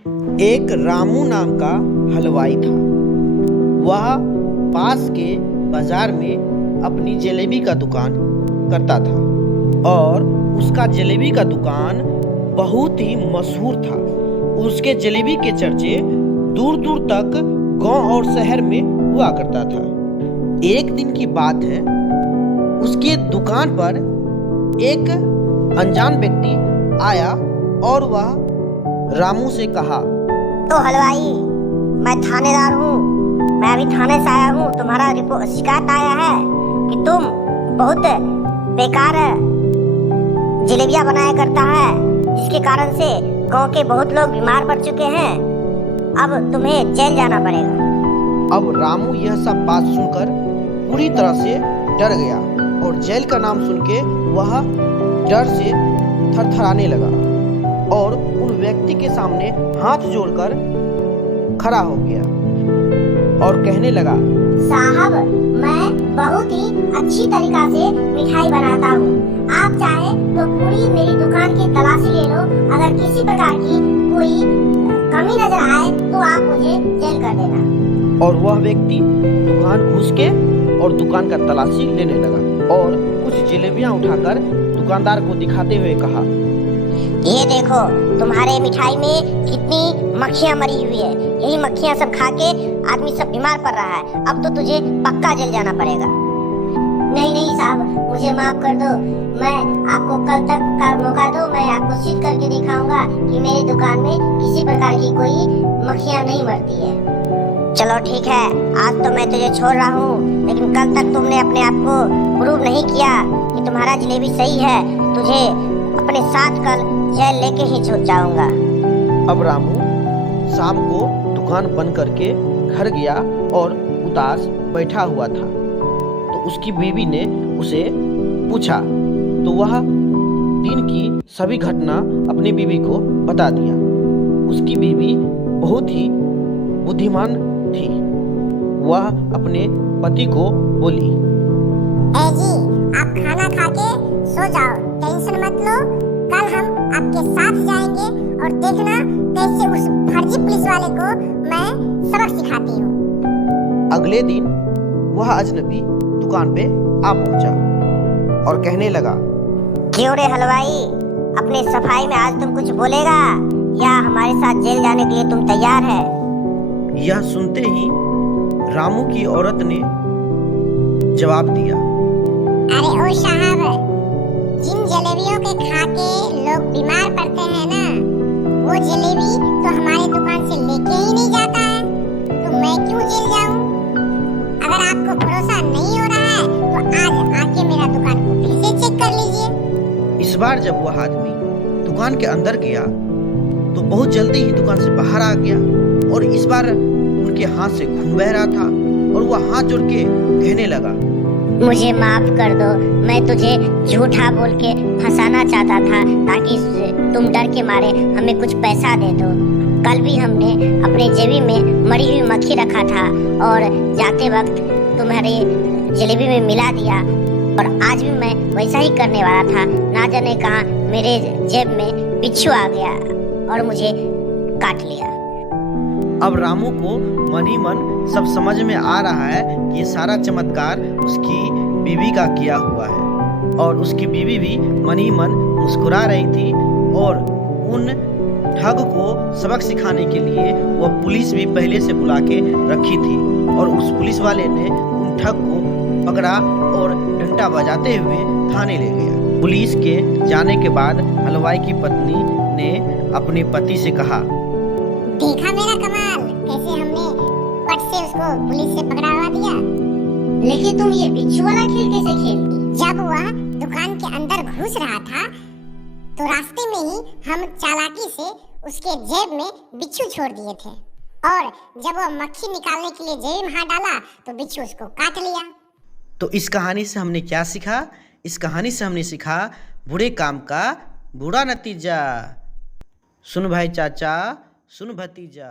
एक रामू नाम का हलवाई था। वह पास के बाजार में अपनी जलेबी का दुकान करता था और उसका जलेबी का दुकान बहुत ही मशहूर था। उसके जलेबी के चर्चे दूर दूर तक गांव और शहर में हुआ करता था। एक दिन की बात है, उसके दुकान पर एक अनजान व्यक्ति आया और वह रामू से कहा, तो हलवाई, मैं थानेदार हूँ। मैं अभी थाने से आया हूँ। तुम्हारा शिकायत आया है कि तुम बहुत बेकार जलेबियाँ बनाया करता है, जिसके कारण से गांव के बहुत लोग बीमार पड़ चुके हैं। अब तुम्हें जेल जाना पड़ेगा। अब रामू यह सब बात सुनकर पूरी तरह से डर गया और जेल का नाम सुन के वह डर से थरथराने लगा और उन व्यक्ति के सामने हाथ जोड़कर खड़ा हो गया और कहने लगा, साहब, मैं बहुत ही अच्छी तरीका से मिठाई बनाता हूँ। आप चाहे तो पूरी मेरी दुकान की तलाशी ले लो। अगर किसी प्रकार की कोई कमी नजर आए तो आप मुझे जेल कर देना। और वह व्यक्ति दुकान घुस के और दुकान का तलाशी लेने लगा और कुछ जलेबियां उठाकर दुकानदार को दिखाते हुए कहा, ये देखो, तुम्हारे मिठाई में कितनी मक्खियाँ मरी हुई है। यही मक्खियाँ सब खा के आदमी सब बीमार पड़ रहा है। अब तो तुझे पक्का जेल जाना पड़ेगा। नहीं नहीं साहब, मुझे माफ कर दो। मैं आपको कल तक का मौका दो। मैं आपको सिद्ध करके दिखाऊंगा कि मेरी दुकान में किसी प्रकार की कोई मक्खियाँ नहीं मरती है। चलो ठीक है, आज तो मैं तुझे छोड़ रहा हूँ, लेकिन कल तक तुमने अपने आप को प्रूव नहीं किया कि तुम्हारा जलेबी सही है। तुझे अपने साथ कल जेल लेके ही छूट जाऊंगा। अब रामू शाम को दुकान बंद करके घर गया और उदास बैठा हुआ था। तो उसकी बीवी ने उसे पूछा, तो वह दिन की सभी घटना अपनी बीवी को बता दिया। उसकी बीवी बहुत ही बुद्धिमान थी। वह अपने पति को बोली, ए जी, आप खाना खा के सो जाओ, टेंशन मत लो। कल हम आपके साथ जाएंगे और देखना कैसे उस फर्जी पुलिस वाले को मैं सबक सिखाती हूँ। अगले दिन वह अजनबी दुकान पे आ पहुंचा और कहने लगा, क्यों रे हलवाई, अपने सफाई में आज तुम कुछ बोलेगा या हमारे साथ जेल जाने के लिए तुम तैयार है? यह सुनते ही रामू की औरत ने जवाब दिया, अरे ओ साहब, जिन जलेबियों के खा के लोग बीमार पड़ते हैं ना, वो जलेबी तो हमारे दुकान से लेके ही नहीं जाता है, तो मैं क्यों जेल जाऊं? अगर आपको भरोसा नहीं हो रहा है तो आज आके मेरा दुकान को फिर से चेक कर लीजिए। इस बार जब वह आदमी दुकान के अंदर गया तो बहुत जल्दी ही दुकान से बाहर आ गया और इस बार उनके हाथ से खून बह रहा था और वह हाथ जोड़ के कहने लगा, मुझे माफ कर दो। मैं तुझे झूठा बोल के फंसाना चाहता था ताकि तुम डर के मारे हमें कुछ पैसा दे दो। कल भी हमने अपने जेबी में मरी हुई मक्खी रखा था और जाते वक्त तुम्हारे जलेबी में मिला दिया और आज भी मैं वैसा ही करने वाला था। ना जाने कहाँ मेरे जेब में बिच्छू आ गया और मुझे काट लिया। अब रामू को मन ही मन सब समझ में आ रहा है कि ये सारा चमत्कार उसकी बीवी का किया हुआ है और उसकी बीवी भी मन ही मन मुस्कुरा रही थी और उन ठग को सबक सिखाने के लिए वह पुलिस भी पहले से बुला के रखी थी और उस पुलिस वाले ने उन ठग को पकड़ा और डंडा बजाते हुए थाने ले गया। पुलिस के जाने के बाद हलवाई की पत्नी ने अपने पति से कहा, देखा मेरा कमाल, कैसे हमने पट से उसको पुलिस से पकड़वा दिया। लेकिन तुम ये बिच्छू वाला खेल कैसे खेलती? जब वह दुकान के अंदर घुस रहा था तो रास्ते में ही हम चालाकी से उसके जेब में बिच्छू छोड़ दिए थे और जब वह मक्खी निकालने के लिए जेब में हाथ डाला तो बिच्छू उसको काट लिया। तो इस कहानी से हमने क्या सीखा? इस कहानी से हमने सीखा बुरे काम का बुरा नतीजा। सुन भाई चाचा, सुन भतीजा।